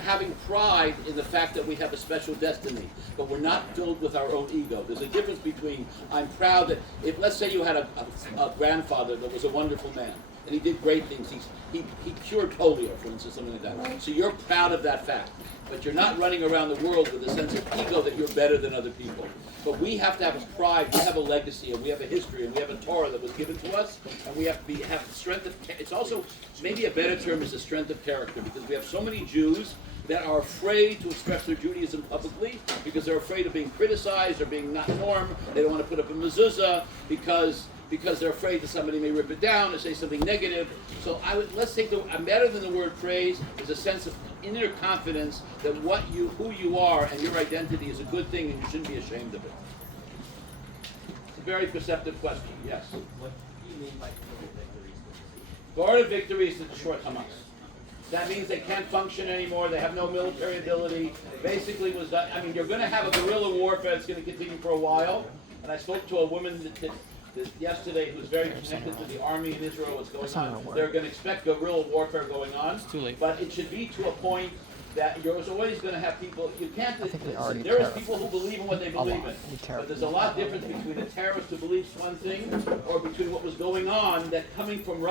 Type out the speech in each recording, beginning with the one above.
having pride in the fact that we have a special destiny, but we're not filled with our own ego. There's a difference between I'm proud that, if let's say you had a grandfather that was a wonderful man, and he did great things. He cured polio, for instance, something like that. So you're proud of that fact. But you're not running around the world with a sense of ego that you're better than other people. But we have to have a pride, we have a legacy, and we have a history, and we have a Torah that was given to us, and we have to have strength of, it's also, maybe a better term is the strength of character, because we have so many Jews that are afraid to express their Judaism publicly, because they're afraid of being criticized or being not norm. They don't want to put up a mezuzah, because they're afraid that somebody may rip it down or say something negative. So let's take better than the word praise is a sense of inner confidence that who you are and your identity is a good thing and you shouldn't be ashamed of it. It's a very perceptive question. Yes. What do you mean by Florida victory is to destroy Hamas. That means they can't function anymore. They have no military ability. Basically, you're going to have a guerrilla warfare that's going to continue for a while. And I spoke to a woman yesterday who's very connected to the army in Israel, what's going on. They're going to expect guerrilla warfare going on. It's too late. But it should be to a point that you're always going to have people, you can't, there is people who believe in what they believe in. But there's a lot of difference between a terrorist who believes one thing or between what was going on that coming from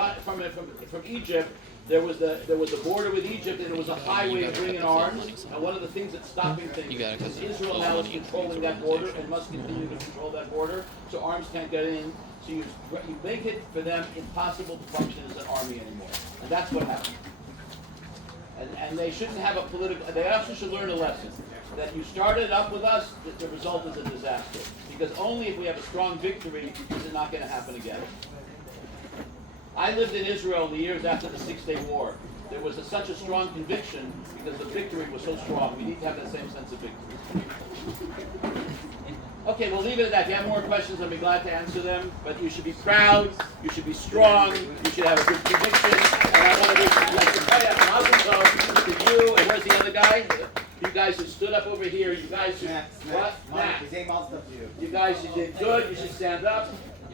Egypt. There was a border with Egypt, and there was a highway of bringing arms. And one of the things that's stopping things is Israel now is controlling that border and must continue to control that border, so arms can't get in. So you make it for them impossible to function as an army anymore, and that's what happened. And they shouldn't have a political. They also should learn a lesson that you started up with us. The result is a disaster, because only if we have a strong victory is it not going to happen again. I lived in Israel in the years after the Six-Day War. There was such a strong conviction because the victory was so strong. We need to have that same sense of victory. Okay, we'll leave it at that. If you have more questions, I'll be glad to answer them. But you should be proud. You should be strong. You should have a good conviction. And I want to to you. And where's the other guy? You guys who stood up over here. You guys who what? Matt. You guys who did good. You should stand up.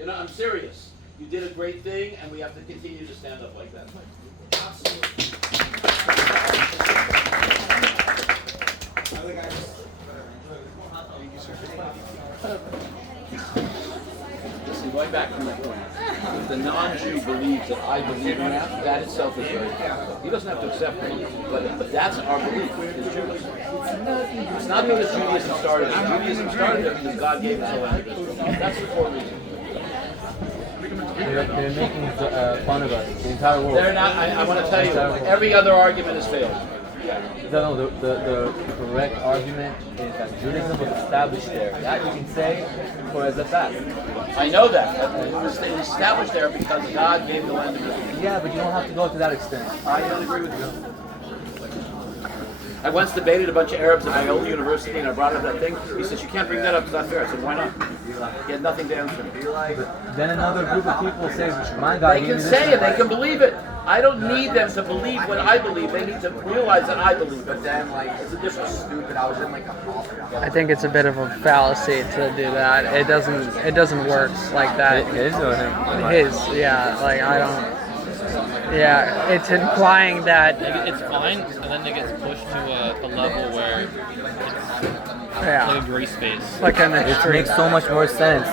I'm serious. You did a great thing, and we have to continue to stand up like that. Absolutely. Listen, going back to my point, if the non-Jew believes that I believe in that itself is very powerful. He doesn't have to accept it, but that's our belief in Judaism. It's not because Judaism started. Judaism started because God gave us a land of Israel. That's the core reason. They're making fun of us, the entire world. They're not. I want to tell you, every other argument has failed. No, the correct argument is that Judaism was established there. That you can say for as a fact. I know that. It was established there because God gave the land of Israel. Yeah, but you don't have to go to that extent. I don't agree with you. I once debated a bunch of Arabs at my old university, and I brought up that thing. He says, you can't bring that up, it's not fair. I said, why not? He had nothing to answer. But then another group of people say, my God, they can say it, they can believe it. I don't need them to believe what I believe. They need to realize that I believe it. But then, it's a different stupid. I was in I think it's a bit of a fallacy to do that. It doesn't work like that. His or him? His, yeah. I don't. Yeah, it's implying that it's fine, and then it gets pushed to a level where it's like a gray space. Like an It extreme. makes so much more sense.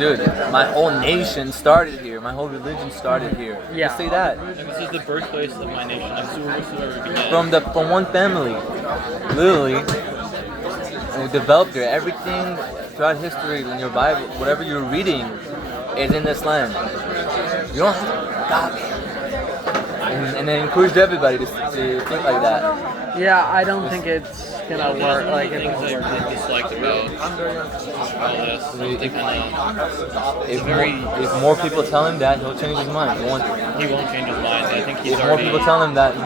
Dude, my whole nation started here. My whole religion started here. Yeah. Just say that. Like, this is the birthplace of my nation. This is where we began. From one family. Literally. And we developed here. Everything throughout history in your Bible, whatever you're reading, is in this land. You don't have to. And they encouraged everybody to think like that. Yeah, I don't think it's gonna work. Like it things doesn't I work. really disliked about all this. If more people tell him that, he'll change his mind. He won't change his mind. I think he's If more already. people tell him that, I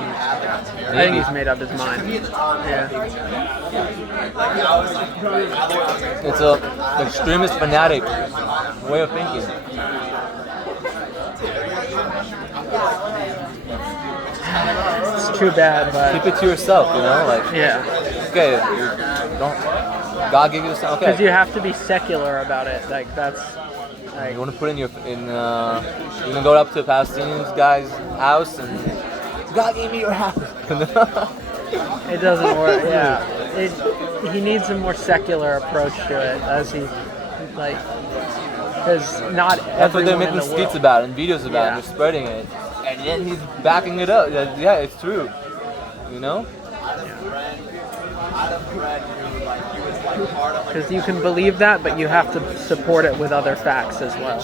think he's made up his mind. Yeah. it's a extremist fanatic way of thinking. It's too bad, but Keep it to yourself, yeah. Okay, don't. God gave you this. Okay. Because you have to be secular about it. Like that's. You want to put you can go up to a Palestinian guy's house and God gave me your house. It doesn't work. Yeah, he needs a more secular approach to it, as he like, because not That's what they're everyone in making the skits world. about and videos about, Yeah. and they're spreading it, and then he's backing it up. Yeah, it's true. You know? Because you can believe that, but you have to support it with other facts as well.